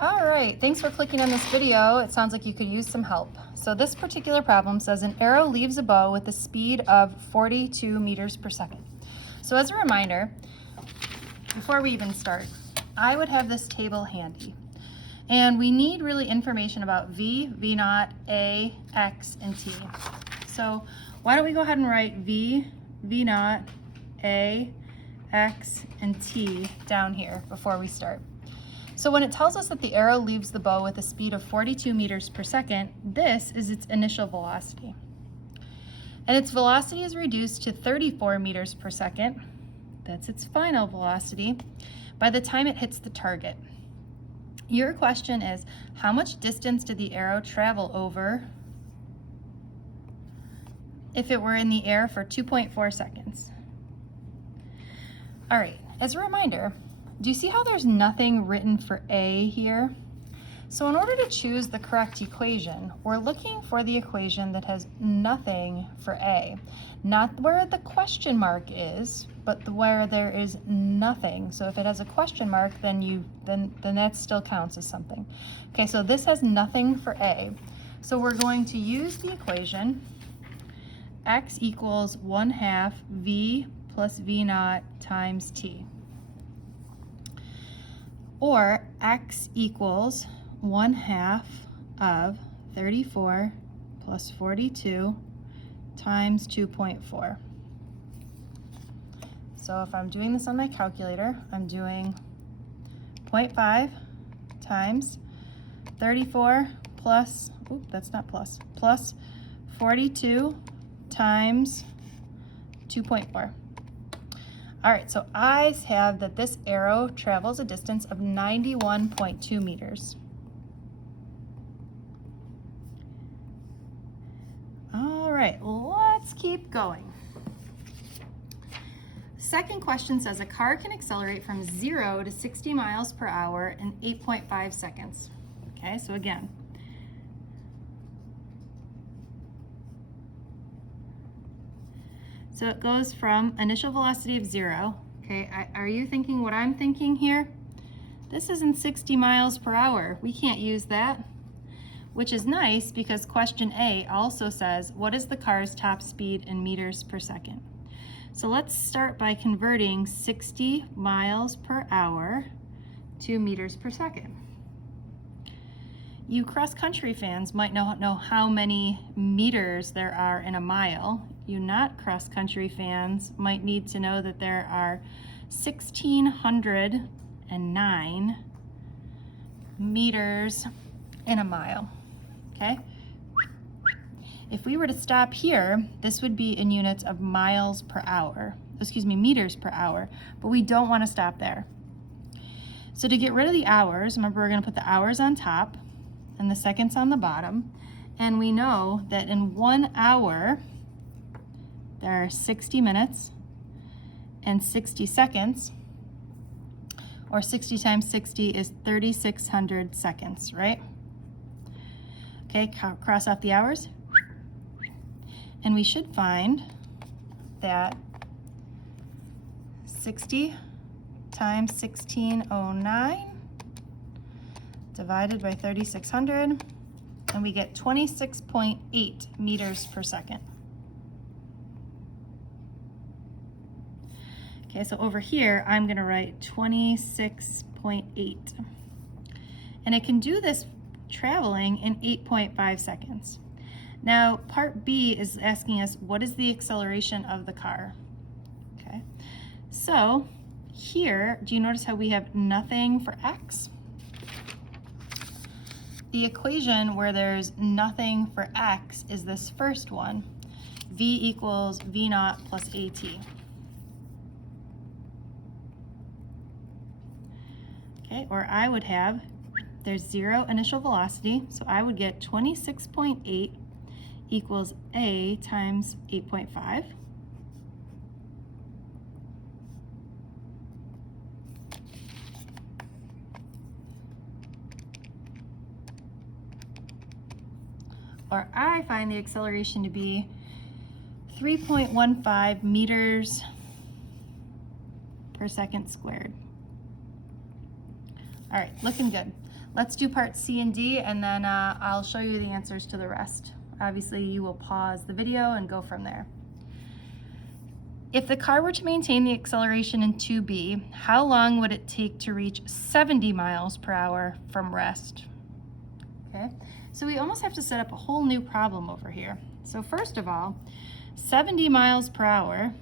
All right, thanks for clicking on this video. It sounds like you could use some help. So this particular problem says an arrow leaves a bow with a speed of 42 meters per second. So as a reminder, before we even start, I would have this table handy. And we need really information about V, V naught, A, X, and T. So why don't we go ahead and write V, V naught, A, X, and T down here before we start. So when it tells us that the arrow leaves the bow with a speed of 42 meters per second, this is its initial velocity. And its velocity is reduced to 34 meters per second. That's its final velocity by the time it hits the target. Your question is, how much distance did the arrow travel over if it were in the air for 2.4 seconds? All right, as a reminder, do you see how there's nothing written for A here? So in order to choose the correct equation, we're looking for the equation that has nothing for A. Not where the question mark is, but where there is nothing. So if it has a question mark, then that still counts as something. Okay, so this has nothing for A. So we're going to use the equation x equals 1/2 V plus V naught times T. Or x equals 1/2 of 34 plus 42 times 2.4. So if I'm doing this on my calculator, I'm doing 0.5 times 34 plus, that's not plus, plus 42 times 2.4. All right, so I have that this arrow travels a distance of 91.2 meters. All right, let's keep going. Second question says a car can accelerate from 0 to 60 miles per hour in 8.5 seconds. Okay, so again, so it goes from initial velocity of 0. Okay, are you thinking what I'm thinking here? This isn't 60 miles per hour. We can't use that, which is nice because question A also says, what is the car's top speed in meters per second? So let's start by converting 60 miles per hour to meters per second. You cross-country fans might not know how many meters there are in a mile. You not cross-country fans might need to know that there are 1,609 meters in a mile, okay? If we were to stop here, this would be in units of miles per hour, meters per hour, but we don't want to stop there. So to get rid of the hours, remember we're going to put the hours on top and the seconds on the bottom, and we know that in 1 hour, there are 60 minutes and 60 seconds, or 60 times 60 is 3,600 seconds, right? Okay, cross off the hours. And we should find that 60 times 1609 divided by 3,600, and we get 26.8 meters per second. Okay, so over here, I'm gonna write 26.8. And it can do this traveling in 8.5 seconds. Now, part B is asking us, what is the acceleration of the car? Okay, so here, do you notice how we have nothing for x? The equation where there's nothing for x is this first one, V equals V naught plus AT. Okay, or I would have, there's 0 initial velocity, so I would get 26.8 equals A times 8.5. Or I find the acceleration to be 3.15 meters per second squared. All right, looking good. Let's do part C and D, and then I'll show you the answers to the rest. Obviously, you will pause the video and go from there. If the car were to maintain the acceleration in 2B, how long would it take to reach 70 miles per hour from rest? Okay, so we almost have to set up a whole new problem over here. So first of all, 70 miles per hour,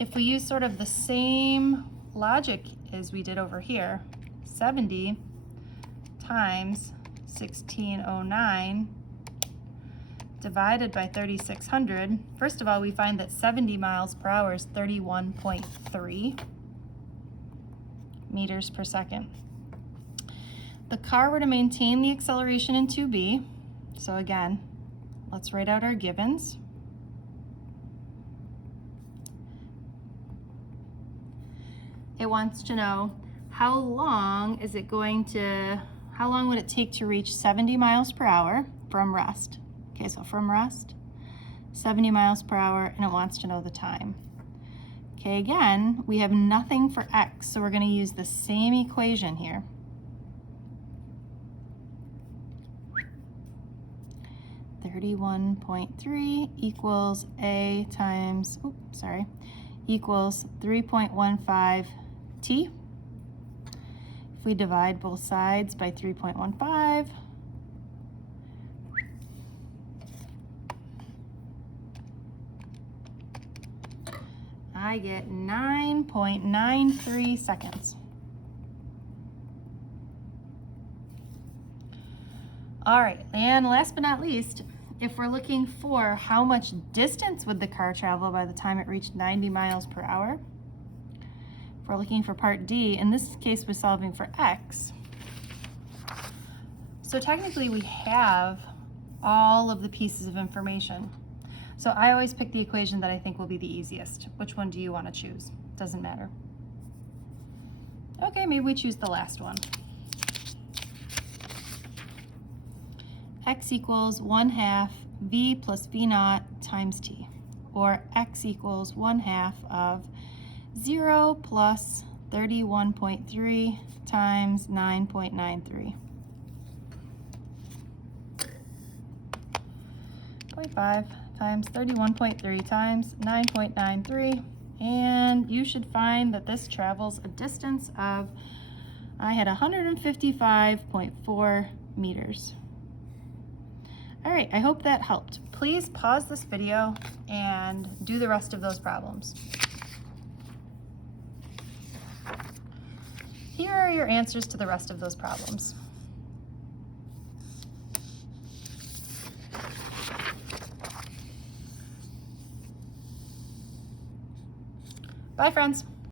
if we use sort of the same logic as we did over here, 70 times 1609 divided by 3600, first of all, we find that 70 miles per hour is 31.3 meters per second. The car were to maintain the acceleration in 2B, so again, let's write out our givens. It wants to know how long would it take to reach 70 miles per hour from rest? Okay, so from rest, 70 miles per hour, and it wants to know the time. Okay, again, we have nothing for x, so we're going to use the same equation here. (31.3) equals a times, equals 3.15 t. If we divide both sides by 3.15, I get 9.93 seconds. All right, and last but not least, if we're looking for how much distance would the car travel by the time it reached 90 miles per hour, if we're looking for part D, in this case we're solving for x. So technically we have all of the pieces of information. So I always pick the equation that I think will be the easiest. Which one do you want to choose? Doesn't matter. Okay, maybe we choose the last one. X equals 1/2 v plus v naught times t, or x equals 1/2 of 0 plus 31.3 times 9.93. 0.5 times 31.3 times 9.93, and you should find that this travels a distance of, I had 155.4 meters. All right, I hope that helped. Please pause this video and do the rest of those problems. Here are your answers to the rest of those problems. Bye, friends.